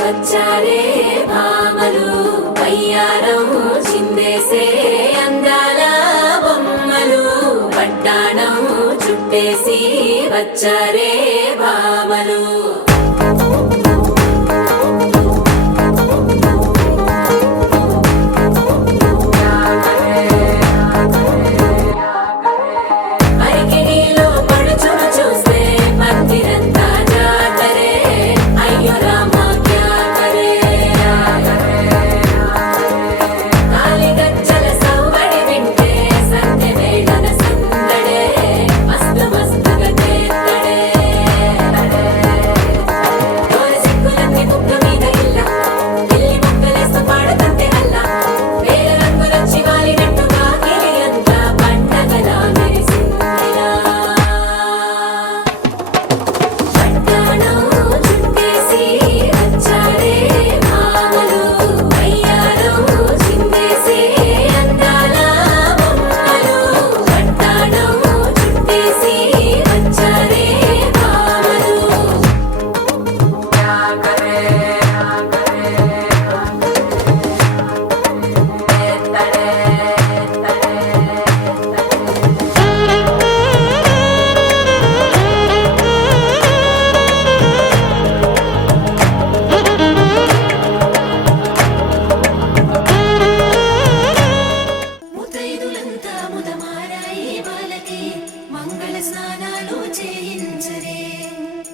వచ్చారే భామలు వయ్యారం చిందేసే అందాల బొమ్మలు పట్టాణం చుట్టేసి వచ్చారే భామలు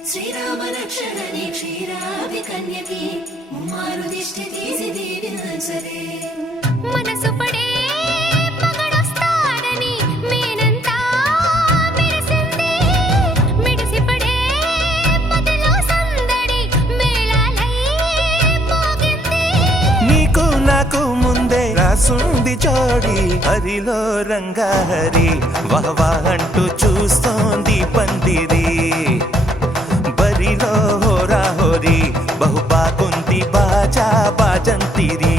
శ్రీరామరక్షణని క్షీరాభి కన్యకి ముమ్మారు దిష్టి తీసి దీవించరే మనసు పడే మగడొస్తాడని మేనంతా మెరిసింది మిడిసి పడే మదిలో సందడి మేళాలై మోగింది నీకు నాకు ముందే రాసుంది జోడి హరిలో రంగాహరి వహవా అంటూ చూస్తోంది పందిరి బరిలో హోరా హోరీ బహు బాగుంది బాజా బాజంతిరి